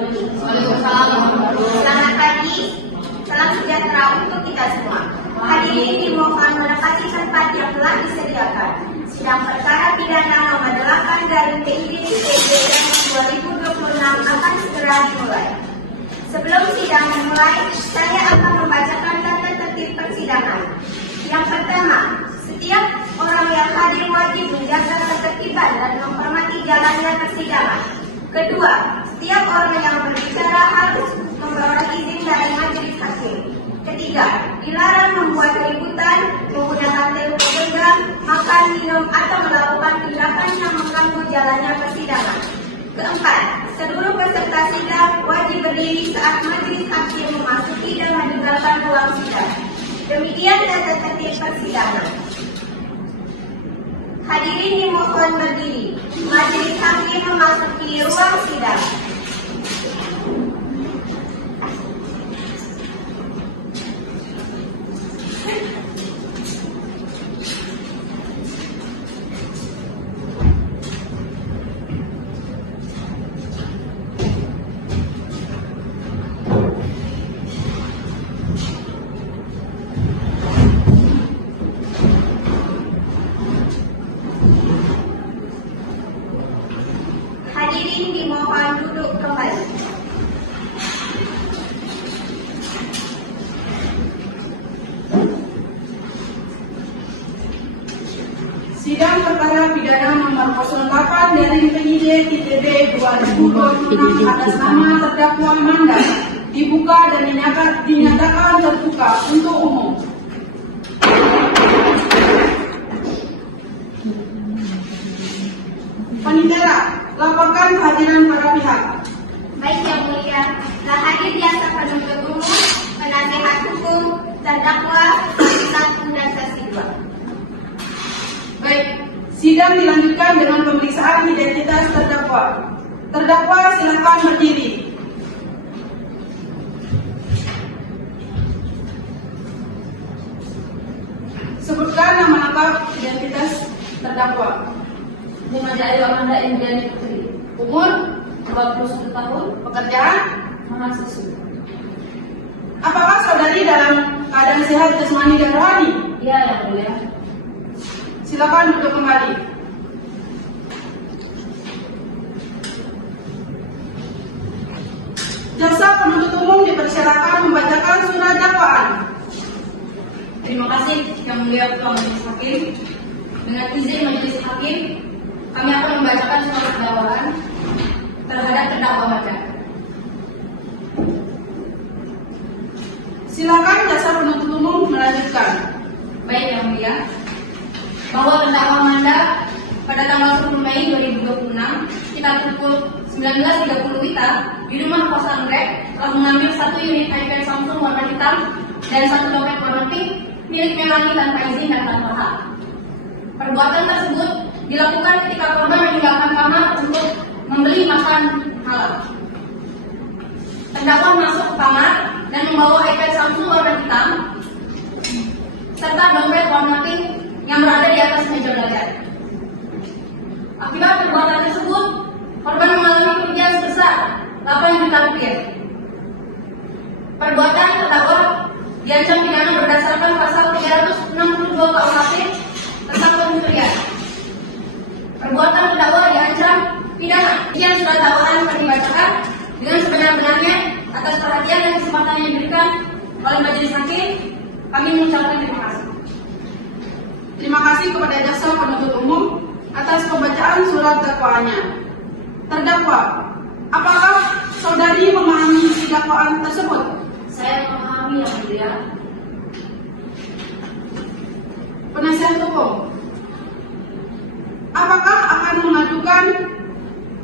Selamat pagi, salam sejahtera untuk kita semua. Hadirin dimohon menempati tempat yang telah disediakan. Sidang perkara pidana nomor 8 dari PID/PJ 2026 akan segera dimulai. Sebelum sidang dimulai, saya akan membacakan tata tertib persidangan. Yang pertama, setiap orang yang hadir wajib menjaga ketertiban dan menghormati jalannya persidangan. Kedua, setiap orang yang berbicara harus memperoleh izin dari majelis hakim. Ketiga, dilarang membuat keributan, menggunakan telepon genggam, makan, minum, atau melakukan tindakan yang mengganggu jalannya persidangan. Keempat, seluruh peserta sidang wajib berdiri saat majelis hakim memasuki dan meninggalkan ruang sidang. Demikian tata tertib persidangan. Hadirin dimohon berdiri. Majelis hakim memasuki ruang sidang. Hadirin dimohon duduk kembali. Sidang perkara pidana nomor 08 dari PID/PJB 2026 atas nama terdakwa Amanda dibuka dan dinyatakan terbuka untuk umum. Panitia, laporkan kehadiran para pihak. Baik yang mulia, telah hadir jasa penuntut umum, penasihat hukum, terdakwa, saksi 1 dan saksi 2. Baik, sidang dilanjutkan dengan pemeriksaan identitas terdakwa. Terdakwa silakan berdiri. Sebutkan nama lengkap identitas terdakwa. Muhammad Ayu Amanda Indiani Putri. Umur, 21 tahun. pekerjaan, Mahasiswa. apakah saudari dalam keadaan sehat jasmani dan rohani? Iya yang mulia. Silakan duduk kembali. Jaksa penuntut umum dipersilakan membacakan surat dakwaan. Terima kasih yang mulia Ketua Majelis Hakim. Dengan izin Majelis Hakim, kami akan membacakan surat dakwaan terhadap terdakwa Amanda. Silakan jaksa penuntut umum melanjutkan. Baik yang mulia, bahwa terdakwa Amanda pada tanggal 10 Mei 2026 sekitar pukul 19.30 WITA di rumah kos Anggrek telah mengambil 1 unit iPad Samsung warna hitam dan 1 dompet warna pink milik Melani tanpa izin dan tanpa hak. Perbuatan tersebut dilakukan ketika korban meninggalkan kamar untuk membeli makan halal. Terdakwa masuk ke kamar dan membawa iPad Samsung warna hitam serta dompet warna pink yang berada di atas meja belajar. Akibat perbuatan tersebut, korban mengalami kerugian sebesar 8 juta rupiah. Perbuatan terdakwa diancam pidana berdasarkan pasal 362 KUHP tentang pencurian. Perbuatan terdakwa diancam pidana. Sekian surat dakwaan akan dibacakan dengan sebenar-benarnya atas perhatian dan kesempatan yang diberikan oleh Majelis Hakim. Kami mengucapkan terima kasih. Terima kasih kepada jaksa penuntut umum atas pembacaan surat dakwaannya. Terdakwa, apakah saudari memahami isi dakwaan tersebut? Saya memahami yang mulia. Penasihat hukum, apakah akan mengajukan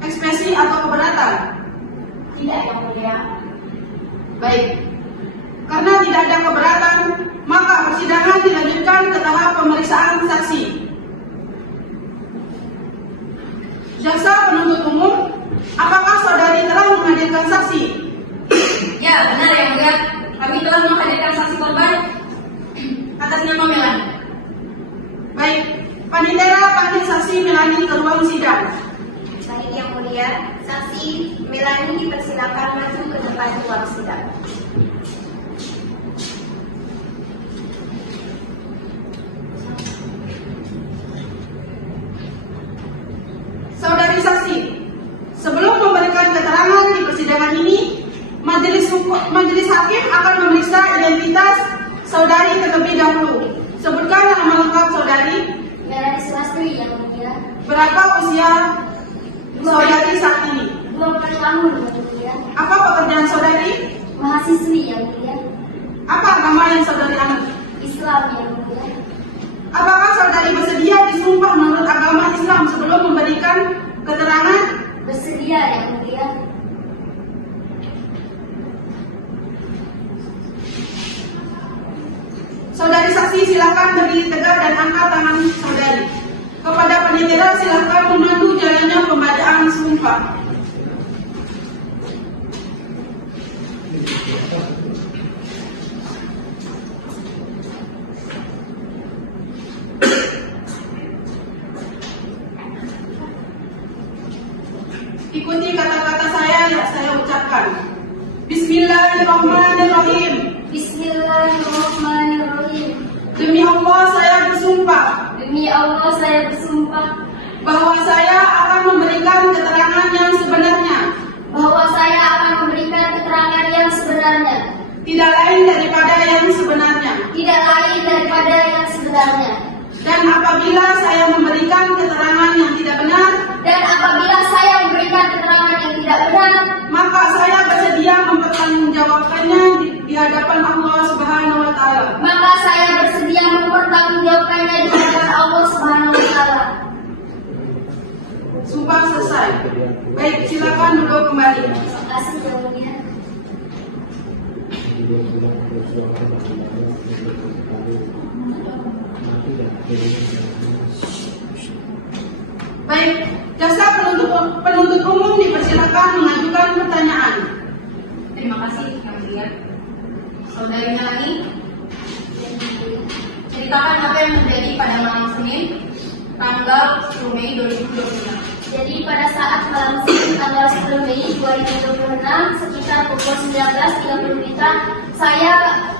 ekspresi atau keberatan? Tidak yang mulia. Baik, karena tidak ada keberatan, maka persidangan dilanjutkan ke tahap pemeriksaan saksi. Jaksa penuntut umum, apakah saudari telah menghadirkan saksi? Ya, benar yang mulia. Kami telah menghadirkan saksi korban atas nama Melani. Baik, Panitera panggil saksi Melani ke ruang sidang. Baik Yang mulia, saksi Melani dipersilakan maju ke depan ruang sidang. Saudari saksi, sebelum memberikan keterangan di persidangan ini, majelis hakim akan memeriksa identitas saudari terlebih dahulu. Sebutkan nama lengkap saudari. Melani Sulastri, Yang mulia. Berapa usia saudari saat ini? 20 tahun, Yang mulia. Apa pekerjaan saudari? Mahasiswi, Yang mulia. Apa agama yang saudari anut? Islam, Yang mulia. Apakah saudari bersedia disumpah menurut agama Islam sebelum memberikan keterangan? Bersedia, Yang mulia. Saudari saksi silakan berdiri tegak dan angkat tangan saudari. Kepada penitera silakan memandu jalannya pembacaan sumpah. Ikuti kata-kata saya yang saya ucapkan. Bismillahirrahmanirrahim. Bismillahirrahmanirrahim. Demi Allah saya bersumpah Demi Allah saya bersumpah bahwa saya akan memberikan keterangan yang sebenarnya, bahwa saya akan memberikan keterangan yang sebenarnya, tidak lain daripada yang sebenarnya. tidak lain daripada yang sebenarnya. Dan apabila saya memberikan keterangan yang tidak benar, Dan apabila saya memberikan keterangan yang tidak benar, maka saya bersedia mempertanggungjawabkannya di hadapan Allah Subhanahu wa taala. maka saya bersedia mempertanggungjawabkannya di hadapan Allah Subhanahu wa taala. Sumpah selesai. Baik, silakan duduk kembali. Terima kasih, Yang mulia. Baik, jaksa penuntut umum dipersilakan mengajukan pertanyaan. Terima kasih Yang mulia. Saudari Melani, ceritakan apa yang terjadi pada malam Senin, tanggal 10 Mei 2026. Jadi pada saat malam Senin tanggal 10 Mei 2026 sekitar pukul 19.30 WITA, saya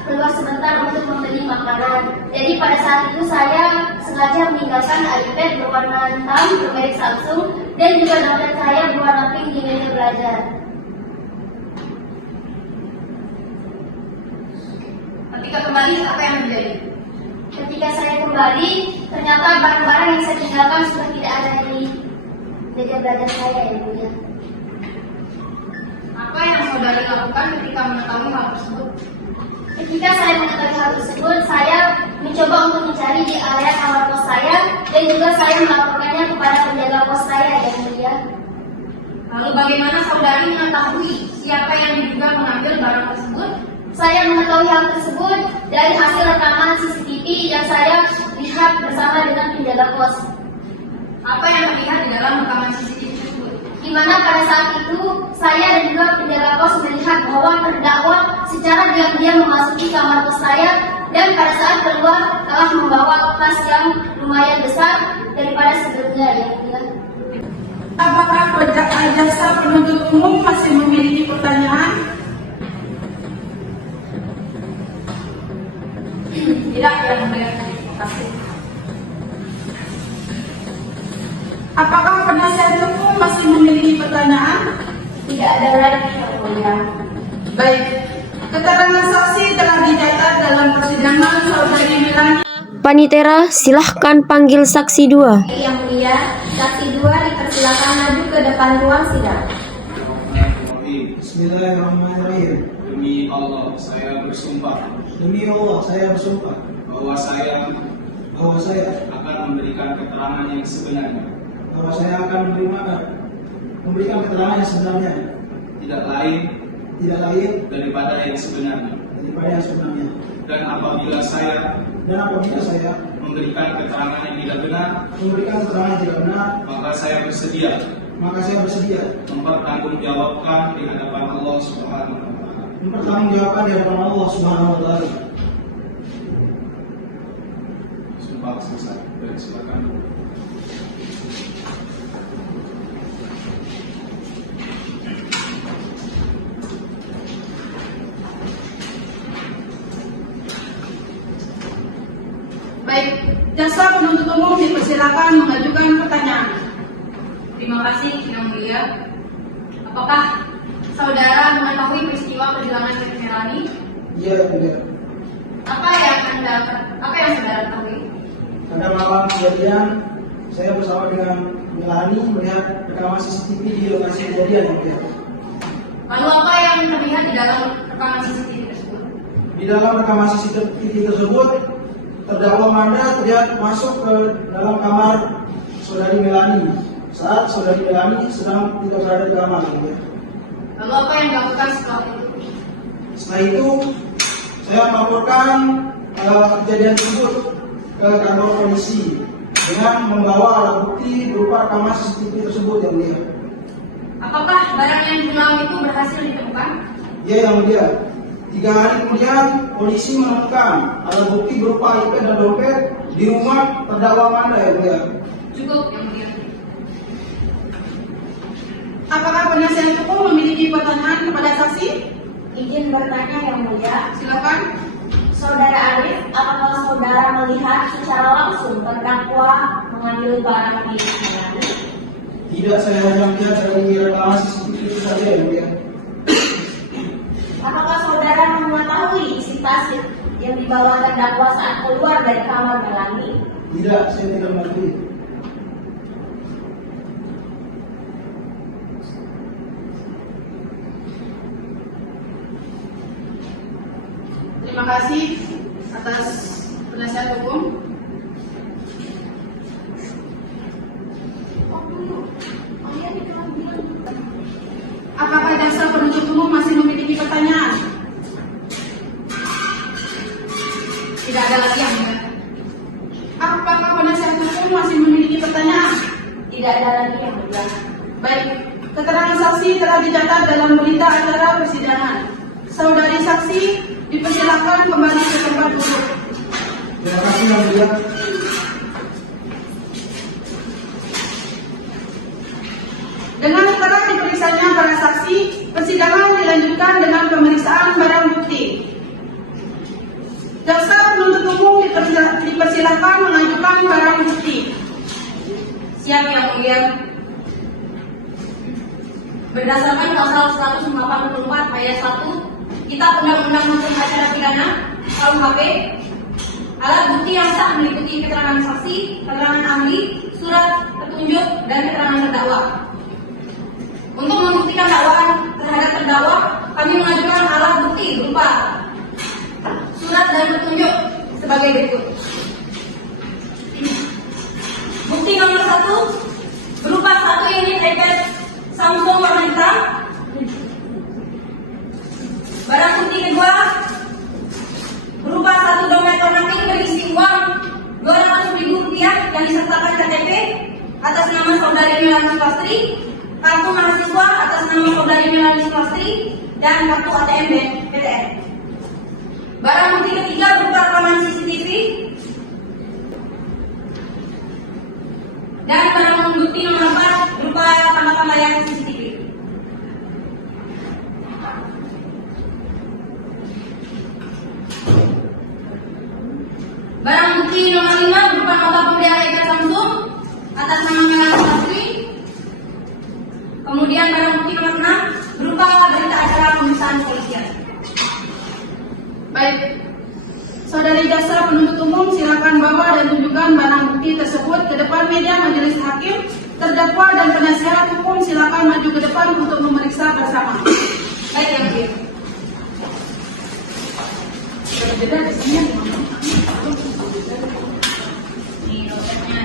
keluar sebentar untuk membeli makanan. Jadi pada saat itu saya sengaja meninggalkan iPad berwarna hitam bermerek Samsung dan juga dompet saya berwarna pink di meja belajar. Ketika kembali, apa yang terjadi? Ketika saya kembali, ternyata barang-barang yang saya tinggalkan sudah tidak ada di meja belajar saya, Yang mulia. Apa yang saudari lakukan ketika mengetahui hal tersebut? Ketika saya mengetahui hal tersebut, saya mencoba untuk mencari di area kamar kos saya dan juga saya melaporkannya kepada penjaga kos saya, Yang mulia. Lalu bagaimana saudari mengetahui siapa yang diduga mengambil barang tersebut? Saya mengetahui hal tersebut dari hasil rekaman CCTV yang saya lihat bersama dengan penjaga kos. Apa yang terlihat di dalam rekaman CCTV tersebut? Di mana pada saat itu saya dan juga penjaga kos melihat bahwa terdakwa secara diam-diam memasuki kamar kos saya dan pada saat keluar telah membawa tas yang lumayan besar daripada sebelumnya, Yang mulia. Apakah jaksa penuntut umum masih memiliki pertanyaan? Tidak, Yang mulia. Terima kasih. Apakah penasihat hukum masih memiliki pertanyaan? Tidak ada lagi, Yang mulia. Baik, keterangan saksi telah dicatat dalam persidangan saudari Melani. Panitera, silahkan panggil saksi 2. Yang mulia, saksi 2 dipersilakan maju ke depan ruang sidang. Bismillahirrahmanirrahim. Demi Allah, saya bersumpah Demi Allah, saya bersumpah bahwa saya bahwa saya akan memberikan keterangan yang sebenarnya, akan memberikan keterangan yang sebenarnya, tidak lain tidak lain daripada yang sebenarnya. daripada yang sebenarnya. Dan apabila saya memberikan keterangan yang tidak benar, maka saya bersedia mempertanggungjawabkan di hadapan Allah Subhanahu wa taala. Sumpah selesai. Baik, silakan. penuntut umum dipersilakan mengajukan pertanyaan. Terima kasih Yang Mulia. Apakah saudara mengetahui peristiwa perjalanan kereta Melani? Iya, Yang Mulia. Apa yang saudara ketahui? Pada malam kejadian, saya bersama dengan Melani melihat rekaman CCTV di lokasi kejadian, Yang Mulia. Lalu apa yang terlihat di dalam rekaman CCTV tersebut? Di dalam rekaman CCTV tersebut, terdakwa Manda terlihat masuk ke dalam kamar saudari Melani saat saudari Melani sedang tidak berada di kamar. Lalu apa yang dilakukan setelah itu? Setelah itu, saya melaporkan kejadian tersebut ke kantor polisi dengan membawa alat bukti berupa rekaman CCTV tersebut, Yang Mulia. Apakah barang yang diulang itu berhasil ditemukan? Ya, Yang Mulia. 3 hari kemudian, polisi menemukan alat bukti berupa iPad dan dompet di rumah terdakwa Manda, Yang Mulia. Cukup, Yang Mulia. Apakah penasihat hukum memiliki pertanyaan kepada saksi? Izin bertanya Yang Mulia. Silakan. Saudara Arif, apakah saudara melihat secara langsung terdakwa mengambil barang milik Melani? Tidak, saya hanya melihat dari rekaman CCTV itu saja, Yang Mulia. Apakah saudara mengetahui isi tas yang dibawa terdakwa saat keluar dari kamar Melani? Tidak, saya tidak mengerti. Terima kasih atas penasihat hukum. Apakah jaksa penuntut umum masih memiliki pertanyaan? Tidak ada lagi Yang Mulia. Apakah penasihat hukum masih memiliki pertanyaan? Tidak ada lagi Yang Mulia. Baik, keterangan saksi telah dicatat dalam berita acara persidangan. Saudari saksi dipersilakan kembali ke tempat duduk. Terima kasih, Yang Mulia. Dengan telah diperiksanya para saksi, persidangan dilanjutkan dengan pemeriksaan barang bukti. Jaksa penuntut umum dipersilakan mengajukan barang bukti. Siap Yang Mulia. Berdasarkan pasal 184 ayat 1 Kitab Undang-Undang Hukum Acara Pidana (KUHP), alat bukti yang sah meliputi keterangan saksi, keterangan ahli, surat petunjuk, dan keterangan terdakwa. Untuk membuktikan dakwaan terhadap terdakwa, kami mengajukan alat bukti berupa surat dan petunjuk sebagai berikut. Bukti nomor 1 berupa 1 unit iPad Samsung warna hitam. Barang bukti kedua berupa 1 dompet warna pink berisi uang Rp200.000 yang disertakan KTP atas nama saudari Melani Sulastri, kartu mahasiswa atas nama saudari Melani Sulastri, dan kartu ATM BTN. Barang bukti ketiga berupa rekaman CCTV dan barang bukti nomor 4 berupa tangkapan layar CCTV. Barang bukti nomor 5 berupa nota pembelian iPad Samsung atas nama Melani Sulastri. Kemudian barang bukti nomor 6 berupa berita acara pemeriksaan kepolisian. Baik, saudari jaksa penuntut umum silakan bawa dan tunjukkan barang bukti tersebut ke depan meja majelis hakim. Terdakwa dan penasihat hukum silakan maju ke depan untuk memeriksa bersama. Baik Yang Mulia. Berbeda di sini. Ini dompetnya.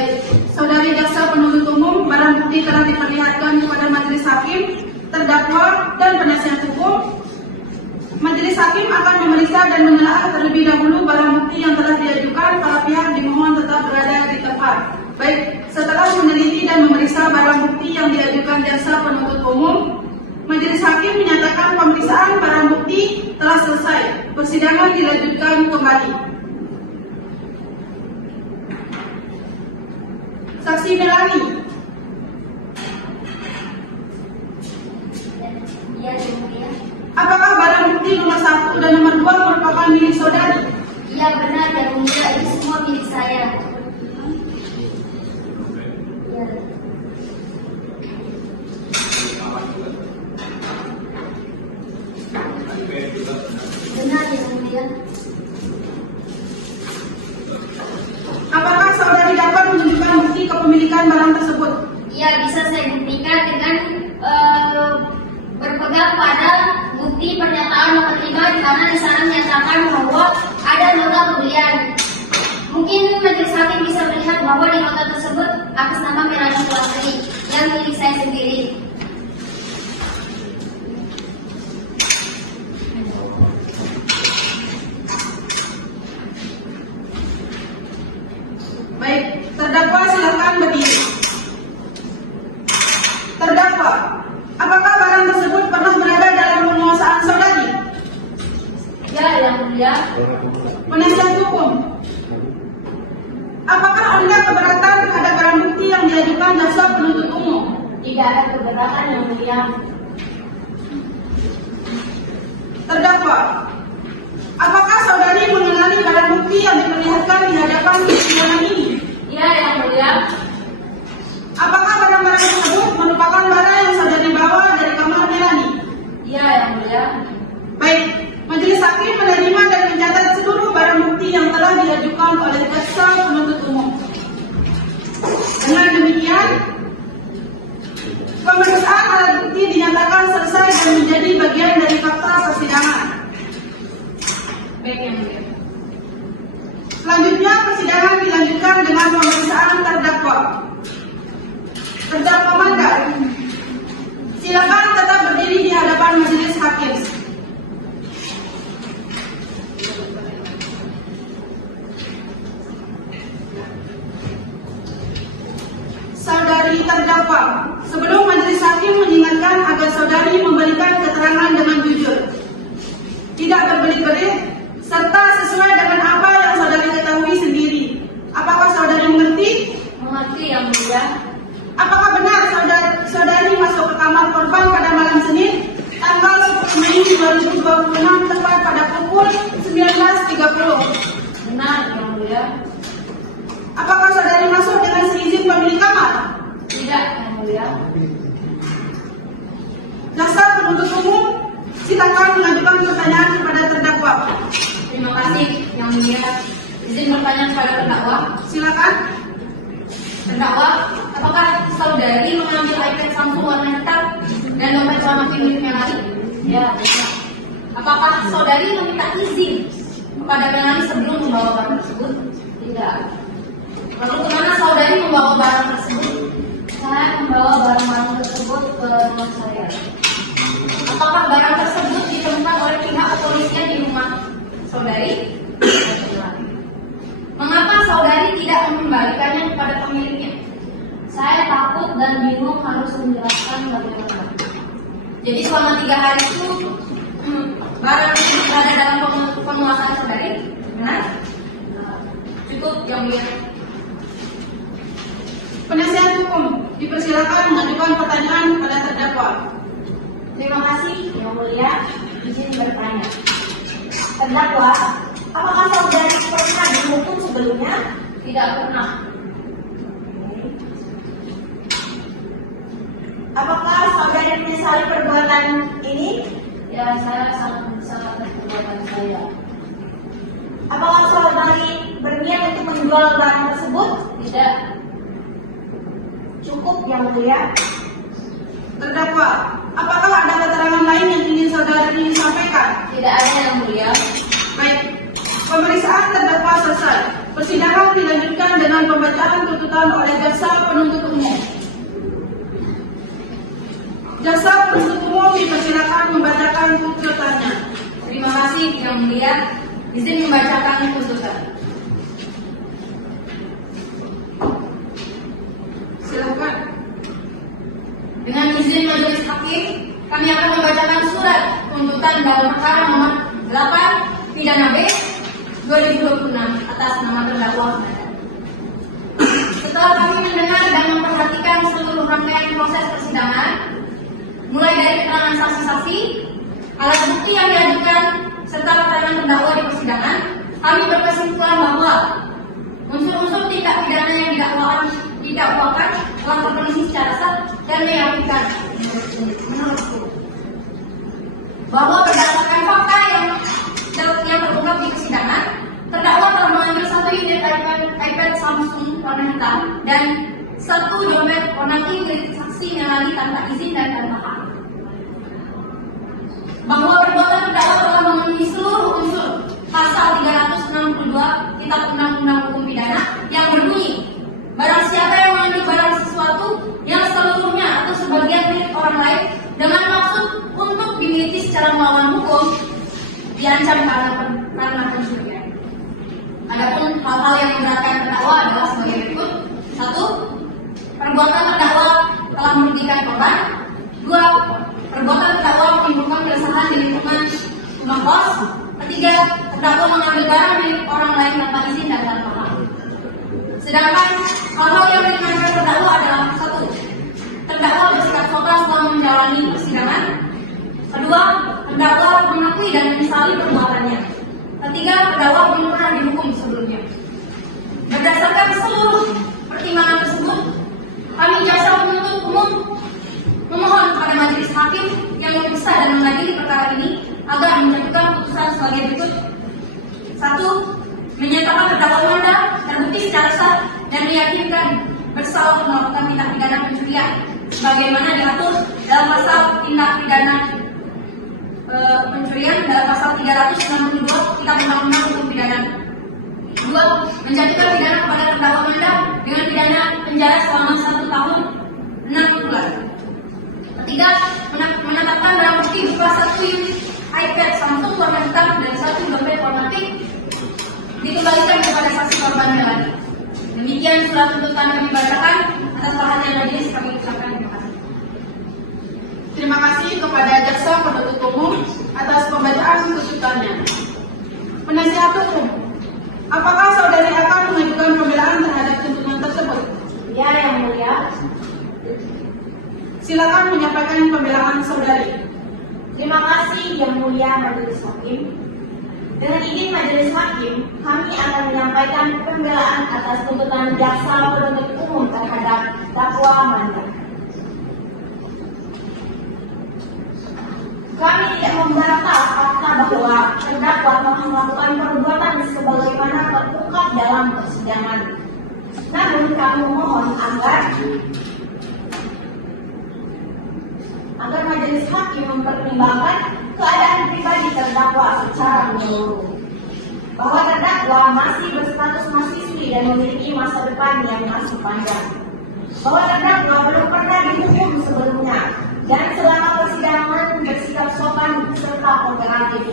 Baik, saudari jaksa penuntut umum, barang bukti telah diperlihatkan kepada majelis hakim, terdakwa, dan penasihat hukum. Majelis hakim akan memeriksa dan menelaah terlebih dahulu barang bukti yang telah diajukan. Para pihak dimohon tetap berada di tempat. Baik, setelah meneliti dan memeriksa barang bukti yang diajukan jaksa penuntut umum, majelis hakim menyatakan pemeriksaan barang bukti telah selesai. Persidangan dilanjutkan kembali. Saksi Melani. Iya, Yang Mulia. Apakah barang bukti nomor 1 dan nomor 2 merupakan milik saudari? Iya benar, Yang Mulia, itu semua milik saya. Iya. Benar, Yang Mulia. Apakah saudari dapat menunjukkan bukti kepemilikan barang tersebut? Iya, bisa saya buktikan dengan berpegang pada bukti pernyataan nomor 5 di mana di sana menyatakan bahwa ada nota pembelian. Mungkin majelis hakim bisa melihat bahwa di nota tersebut atas nama Melani Putri yang milik saya sendiri. Baik, terdakwa silakan berdiri. Terdakwa, apakah barang tersebut pernah berada dalam penguasaan saudari? Ya, Yang Mulia. Penasihat hukum, apakah Anda keberatan terhadap barang bukti yang diajukan jaksa penuntut umum? Tidak ada keberatan, Yang Mulia. Terdakwa, apakah saudari mengenali barang bukti yang diperlihatkan di hadapan persidangan ini? Ya, Yang Mulia. Apakah barang-barang tersebut merupakan barang yang saudari bawa dari kamar Melani? Ya, Yang Mulia. Baik, majelis hakim menerima dan mencatat seluruh barang bukti yang telah diajukan oleh jaksa penuntut umum. Dengan demikian, pemeriksaan alat bukti dinyatakan selesai dan menjadi bagian dari fakta persidangan. Baik, Yang Mulia. Selanjutnya, persidangan dilanjutkan dengan pemeriksaan terdakwa. Terdakwa Manda, silakan tetap berdiri di hadapan majelis hakim. Saudari terdakwa, sebelum majelis hakim mengingatkan agar saudari memberikan keterangan dengan jujur, tidak berbelit-belit, serta sesuai dengan apa yang saudari ketahui sendiri. Apakah saudari mengerti? Mengerti, Yang Mulia. Apakah benar saudari masuk ke kamar korban pada malam Senin, tanggal 10 Mei 2026 tepat pada pukul 19.30? Benar, Yang Mulia. Apakah saudari masuk dengan seizin pemilik kamar? Tidak, Yang Mulia. Jaksa penuntut umum, silakan mengajukan pertanyaan kepada terdakwa. Terima kasih, Yang Mulia. Izin bertanya kepada terdakwa. Silakan. Terdakwa, apakah saudari mengambil iPad Samsung warna hitam dan dompet warna pink milik Melani? Ya, benar. Apakah saudari meminta izin kepada Melani sebelum membawa barang tersebut? Tidak. Lalu kemana saudari membawa barang tersebut? Saya membawa barang-barang tersebut ke rumah saya. Apakah barang tersebut ditemukan oleh pihak kepolisian di rumah saudari? Mengapa saudari tidak mengembalikannya kepada pemiliknya? Saya takut dan bingung harus menjelaskan bagaimana. Jadi selama 3 hari itu barang itu berada dalam penguasaan saudari? Benar? Cukup, Yang Mulia. Penasihat hukum, dipersilakan mengajukan pertanyaan kepada terdakwa. Terima kasih, Yang Mulia. Izin bertanya. Terdakwa, apakah saudari pernah dihukum sebelumnya? Tidak pernah. Apakah saudari menyesali perbuatan ini? Ya, saya sangat menyesal atas perbuatan saya. Apakah saudari berniat untuk menjual barang tersebut? Tidak. Cukup, Yang Mulia. Terdakwa, apakah ada keterangan lain yang ingin saudari sampaikan? Tidak ada, Yang Mulia. Baik, pemeriksaan terdakwa selesai. Persidangan dilanjutkan dengan pembacaan tuntutan oleh jaksa penuntut umum. Jaksa penuntut umum dipersilakan membacakan tuntutannya. Terima kasih Yang Mulia. Izin membacakan tuntutan. Silakan. Dengan izin Majelis Hakim, kami akan membacakan surat tuntutan dalam perkara nomor 8 pidana B 2026 atas nama terdakwa. Setelah kami mendengar dan memperhatikan seluruh rangkaian proses persidangan, mulai dari keterangan saksi-saksi, alat bukti yang diajukan, serta keterangan terdakwa di persidangan, kami berkesimpulan bahwa unsur-unsur tindak pidana yang didakwakan telah terpenuhi secara sah dan meyakinkan menurutku bahwa berdasarkan fakta yang terungkap di persidangan, terdakwa telah mengambil 1 unit iPad Samsung warna hitam dan 1 dompet warna pink milik saksi Melani tanpa izin dan tanpa hak. Bahwa perbuatan terdakwa telah memenuhi seluruh unsur pasal 362 Kitab Undang-Undang Hukum Pidana yang berbunyi, barang siapa yang mengambil barang sesuatu yang seluruhnya atau sebagian milik orang lain dengan maksud untuk dimiliki secara melawan hukum, diancam karena pencurian. Adapun hal-hal yang memberatkan terdakwa adalah sebagai berikut: 1. Perbuatan terdakwa telah merugikan korban. 2. Perbuatan terdakwa menimbulkan keresahan di lingkungan rumah kos. 3. Terdakwa mengambil barang milik orang lain tanpa izin dan tanpa hak. Sedangkan hal-hal yang diingatkan terdakwa adalah: 1. Terdakwa bersikap sopan setelah menjalani persidangan. 2. Terdakwa mengakui dan menyesali perbuatannya. 3. Terdakwa belum pernah dihukum sebelumnya. Berdasarkan seluruh pertimbangan tersebut, kami jaksa penuntut umum memohon kepada majelis hakim yang memeriksa dan mengadili perkara ini agar menjatuhkan putusan sebagai berikut: 1. Menyatakan terdakwa Manda terbukti secara sah dan meyakinkan bersalah melakukan tindak pidana pencurian sebagaimana diatur dalam pasal tindak pidana pencurian dalam pasal 362 Kitab Undang-Undang Hukum Pidana. 2. Menjatuhkan pidana kepada terdakwa Manda dengan pidana penjara selama 1 tahun 6 bulan. 3. Menetapkan barang bukti berupa 1 unit iPad Samsung warna hitam dan 1 dompet warna pink dikembalikan kepada saksi korban Melani. Demikian surat tuntutan kami bacakan. Atas perhatian majelis kami ucapkan terima kasih. Terima kasih kepada jaksa penuntut umum atas pembacaan tuntutannya. Penasihat hukum, apakah saudari akan mengajukan pembelaan terhadap tuntutan tersebut? Ya, Yang Mulia. Silakan menyampaikan pembelaan saudari. Terima kasih Yang Mulia Majelis Hakim. Dengan izin Majelis Hakim, kami akan menyampaikan pembelaan atas tuntutan jaksa penuntut umum terhadap terdakwa Manda. Kami tidak membantah fakta bahwa terdakwa telah melakukan perbuatan sebagaimana terungkap dalam persidangan. Namun kami mohon agar majelis hakim mempertimbangkan keadaan pribadi terdakwa secara menyeluruh, bahwa terdakwa masih berstatus mahasiswi dan memiliki masa depan yang masih panjang, bahwa terdakwa belum pernah dihukum sebelumnya dan selama persidangan bersikap sopan serta kooperatif,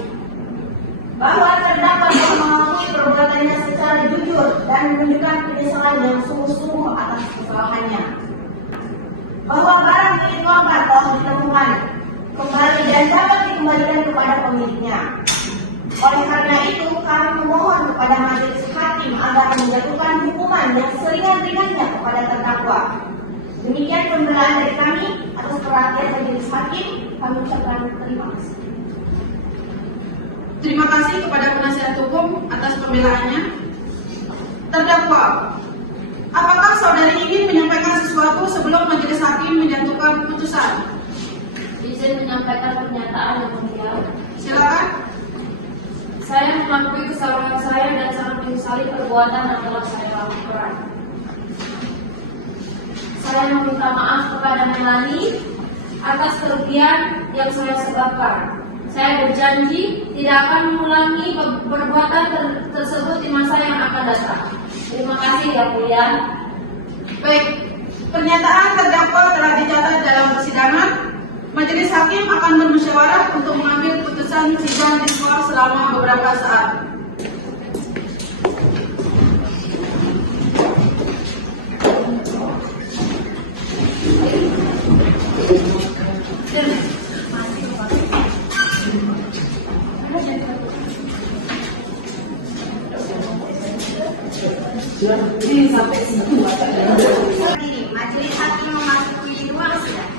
bahwa terdakwa telah mengakui perbuatannya secara jujur dan menunjukkan penyesalan yang sungguh-sungguh atas kesalahannya, bahwa barang milik korban telah ditemukan kembali dan dapat dikembalikan kepada pemiliknya. Oleh karena itu, kami memohon kepada majelis hakim agar menjatuhkan hukuman yang seringan-ringannya kepada terdakwa. Demikian pembelaan dari kami. Atas perhatian majelis hakim, kami ucapkan terima kasih. Terima kasih kepada penasihat hukum atas pembelaannya. Terdakwa, apakah saudari ingin menyampaikan sesuatu sebelum majelis hakim menjatuhkan putusan? Izin menyampaikan pernyataan yang mulia. Silakan. Saya mengakui kesalahan saya dan sangat menyesali perbuatan yang telah saya lakukan. Saya meminta maaf kepada Melani atas kerugian yang saya sebabkan. Saya berjanji tidak akan mengulangi perbuatan tersebut di masa yang akan datang. Terima kasih yang mulia. Baik, pernyataan terdakwa telah dicatat dalam persidangan. Majelis hakim akan bermusyawarah untuk mengambil putusan sidang di luar selama beberapa saat. Hadirin, majelis hakim memasuki ruang sidang.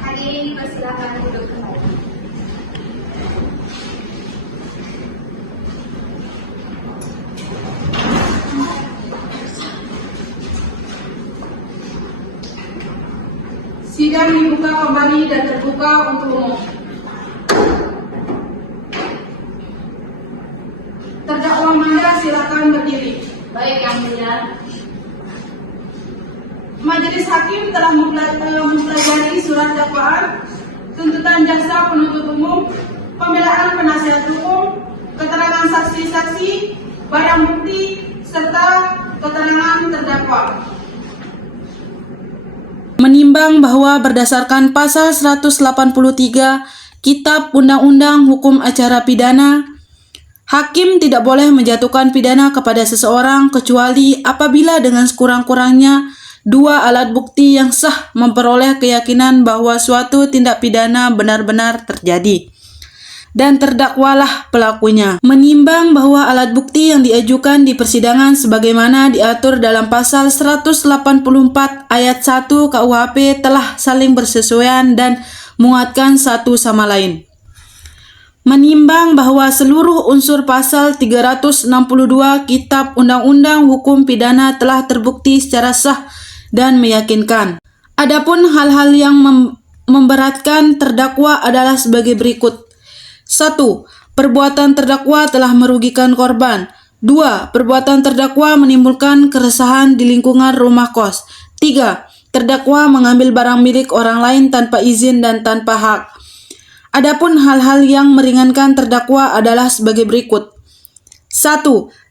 Hadirin dipersilakan duduk kembali. Sidang dibuka kembali dan terbuka untuk umum. Terdakwa Manda silakan berdiri. Baik yang mulia. Majelis hakim telah mempelajari surat dakwaan, tuntutan jaksa penuntut umum, pembelaan penasihat hukum, keterangan saksi-saksi, barang bukti, serta keterangan terdakwa. Menimbang bahwa berdasarkan pasal 183 Kitab Undang-Undang Hukum Acara Pidana, hakim tidak boleh menjatuhkan pidana kepada seseorang kecuali apabila dengan sekurang-kurangnya dua alat bukti yang sah memperoleh keyakinan bahwa suatu tindak pidana benar-benar terjadi dan terdakwalah pelakunya. Menimbang bahwa alat bukti yang diajukan di persidangan sebagaimana diatur dalam pasal 184 ayat 1 KUHP telah saling bersesuaian dan menguatkan satu sama lain. Menimbang bahwa seluruh unsur pasal 362 Kitab Undang-Undang Hukum Pidana telah terbukti secara sah dan meyakinkan. Adapun hal-hal yang memberatkan terdakwa adalah sebagai berikut. 1. Perbuatan terdakwa telah merugikan korban. 2. Perbuatan terdakwa menimbulkan keresahan di lingkungan rumah kos. 3. Terdakwa mengambil barang milik orang lain tanpa izin dan tanpa hak. Adapun hal-hal yang meringankan terdakwa adalah sebagai berikut. 1.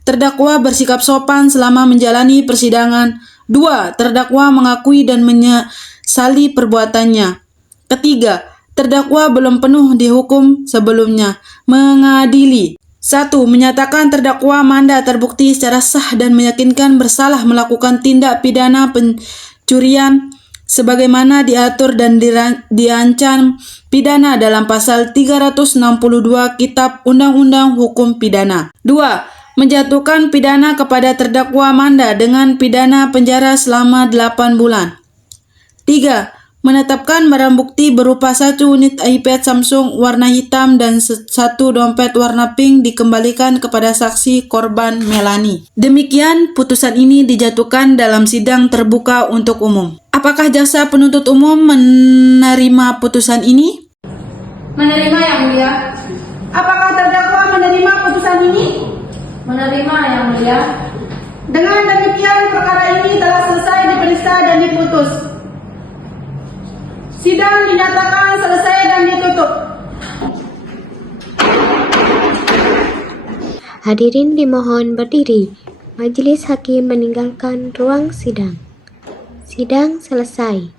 Terdakwa bersikap sopan selama menjalani persidangan. 2. Terdakwa mengakui dan menyesali perbuatannya. Ketiga, terdakwa belum penuh dihukum sebelumnya. Mengadili. 1. Menyatakan terdakwa Manda terbukti secara sah dan meyakinkan bersalah melakukan tindak pidana pencurian sebagaimana diatur dan diancam pidana dalam pasal 362 Kitab Undang-Undang Hukum Pidana. 2. Menjatuhkan pidana kepada terdakwa Manda dengan pidana penjara selama 8 bulan. 3. Menetapkan barang bukti berupa 1 unit iPad Samsung warna hitam dan 1 dompet warna pink dikembalikan kepada saksi korban Melani. Demikian putusan ini dijatuhkan dalam sidang terbuka untuk umum. Apakah jaksa penuntut umum menerima putusan ini? Menerima yang mulia. Apakah terdakwa menerima putusan ini? Menerima yang mulia. Dengan demikian perkara ini telah selesai diperiksa dan diputus. Sidang dinyatakan selesai dan ditutup. Hadirin dimohon berdiri. Majelis hakim meninggalkan ruang sidang. Sidang selesai.